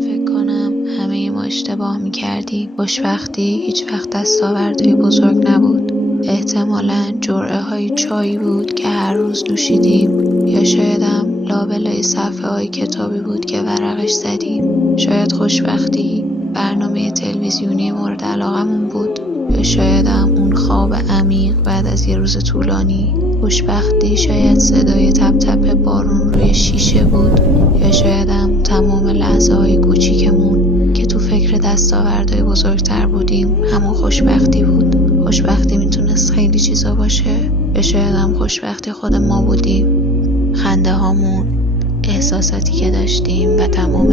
فکر کنم همه ما اشتباه میکردیم. خوشبختی هیچ وقت دستاوردهای بزرگ نبود. احتمالاً جرعه های چایی بود که هر روز نوشیدیم، یا شایدم لابلای صفحه های کتابی بود که ورقش زدیم. شاید خوشبختی برنامه تلویزیونی مورد علاقمون بود، یا شایدم اون خواب عمیق بعد از یه روز طولانی. خوشبختی شاید صدای تپ تپ بارون روی شیشه بود، یا شایدم تمام لحظه های کوچیکمون که تو فکر دستاوردهای بزرگتر بودیم همون خوشبختی بود. خوشبختی میتونست خیلی چیزا باشه، یا شایدم خوشبختی خود ما بودیم. خنده هامون، احساساتی که داشتیم و تمام